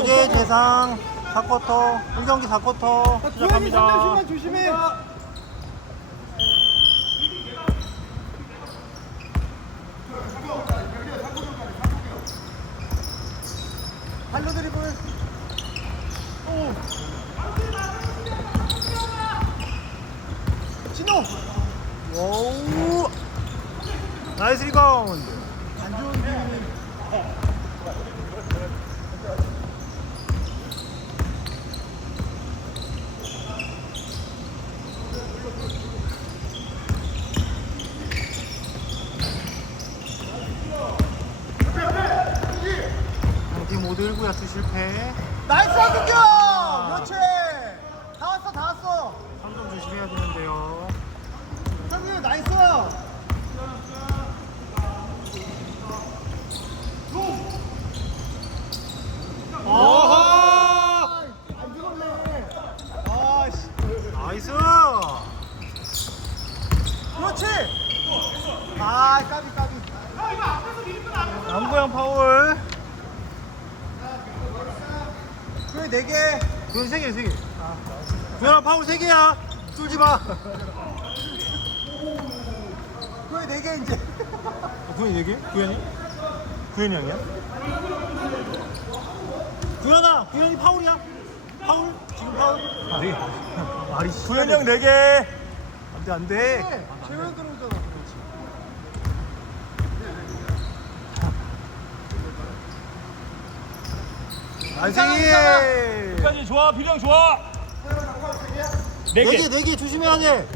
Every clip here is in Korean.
조재 재상 4쿼터 1경기 4쿼터 시작합니다. 조심해. 발로 드리블. 오. 진호. 와우 나이스 리바운드 안 좋은 기운이. 양팀 모두 1구 나이스 한국경. 그렇지. 다 왔어, 다 왔어. 3점 조심해야 되는데요 한국경 나이스. 오호 안 죽었네. 아씨. 나이스 그렇지. 아, 까비 까비. 남구형 파울 그래 네 개. 구현 3개 3개 구현아 파울 3개야 쫄지 마 그래 네개 이제. 구현이 4개? 구현이? 구현이 형이야? 구현아 구현이 파울이야 파울? 지금 파울? 아 4개 말이 구현이 형 4개 안돼 안돼 재현 들어오잖아. 그렇지. 나이스 끝까지 좋아 비령 좋아. 네 개. 4개 4개 조심해야 돼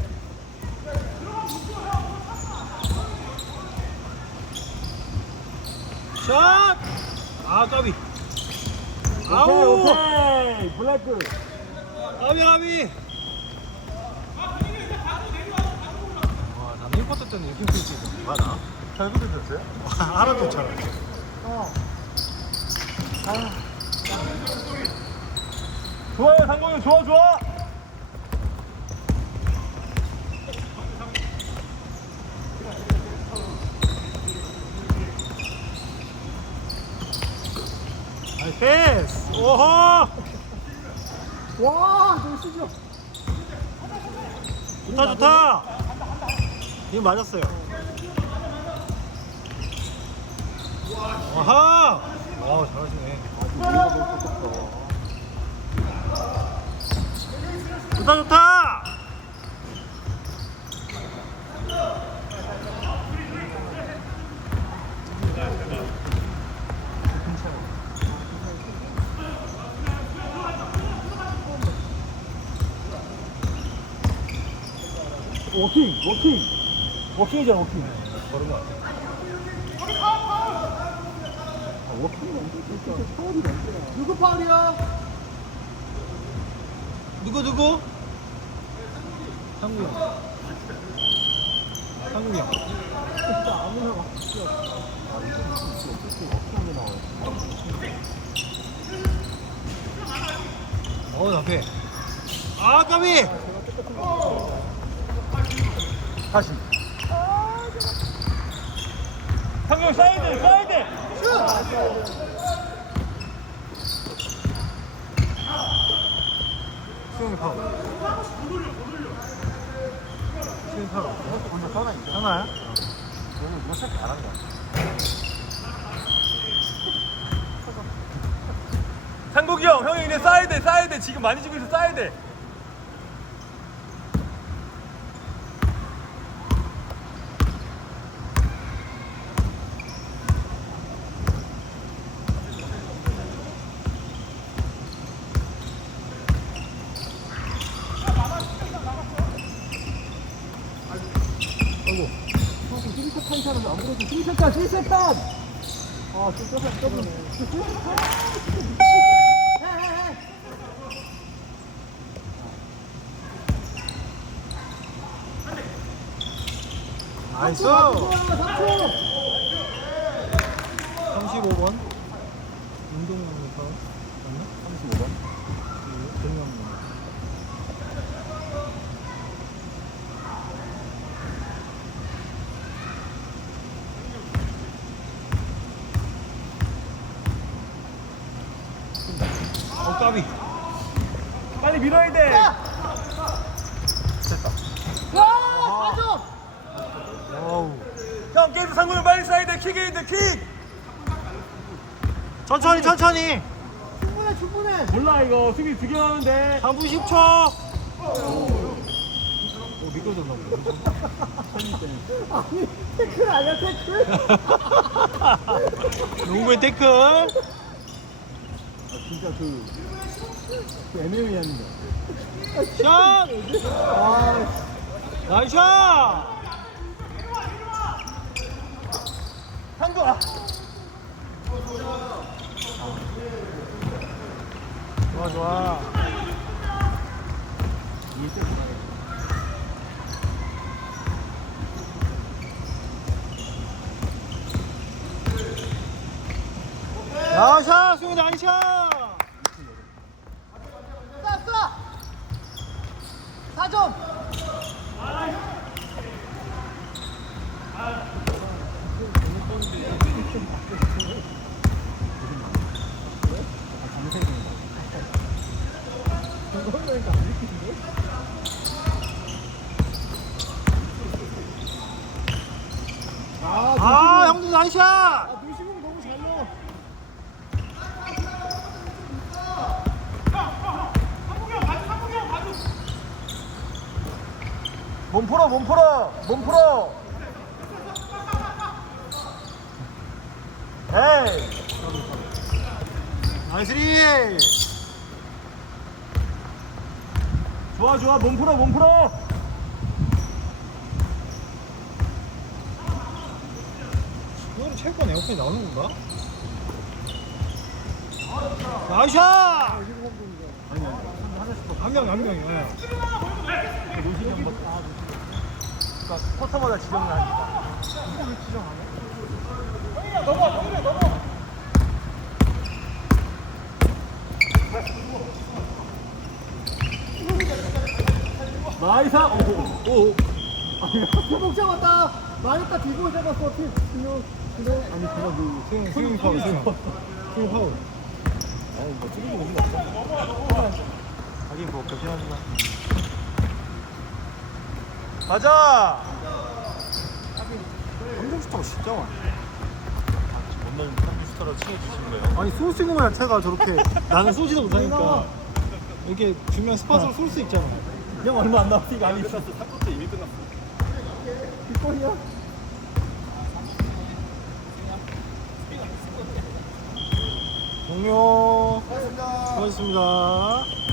샷! 아 까비. 아우! 오케이. 블랙크 까비 까비. 와 나는 1쿼터 때는 이렇게 쓸수 있어 맞아 잘 부딪혔어요? 하나도 잘 어. 좋아요 상공이 좋아 좋아. 나이스. 오호. 와, 쓰죠. 좋다 좋다. 이거 맞았어요. 아하 와 잘하시네 좋다 좋다 워킹 워킹 워킹이잖아 워킹 그런 거 같아 누구 파울이야? 누구 누구? 상구 형 상구 형어 나패 아 까비 다시. 상공 사이드 사이드 수영이 파울 수영이 파울 먼저 떠나 있어. 하나야? 너무 이거 색 잘한다. 상국이 형 형이 이제 사이드 사이드 지금 많이 지고 있어 사이드 아이고 한 사람은 안 그래도 1세탄, 1세탄! 아, 좀 떠서 떠보네. 나이스 3초! 35번 운동용 파울 맞나? 35번 대명 어 까비 빨리 밀어야 돼. 됐다 와, 맞아. 어우 형 게임 상구형 빨리 사이드 킥인데 킥. 천천히 천천히 충분해, 충분해. 몰라 이거 수비 두개 하는데. 3분 10초 오 미끄러졌나 보다 아니, 태클 아니야, 태클? 농구의 태클 아, 진짜 그, 그 애매모호한데. 샷 아, 나이스 상구 아. 좋아 좋아 나이스 승희 나이스 4점. 아, 아 형도 나이스 아, 노시공 너무 잘 넣어. 몸 풀어 몸 풀어 몸 풀어. 에이. 나이스리 좋아 좋아 몸 풀어 몸 풀어. 이거는 체육관 에어컨이 나오는 건가? 나이스 한 명, 한 명이 예. 그러니까 쿼터마다 지정을 하니까. 나이스. 오, 오. 표복 잡았다. 마니까 뒤고 잡았어. 팀. 팀. 팀. 아니 그거 그 스윙, 스윙 파울, 스윙 스윙 파울 아우 뭐 오는 거 없어. 하긴 뭐 그렇긴 하지만 가자. 삼성 스타가 진짜 많아 못 넣으면 컴퓨터로 칭해 주신 거예요. 아니 쏠수 있는 거 자체가 저렇게 나는 쏘지도 못하니까 이렇게 주면 스팟으로 쏠 수 있잖아 형 얼마 안 남았으니까 아니 있었어. 3쿼터 이미 끝났어. 뒷골이야? 동료 수고하셨습니다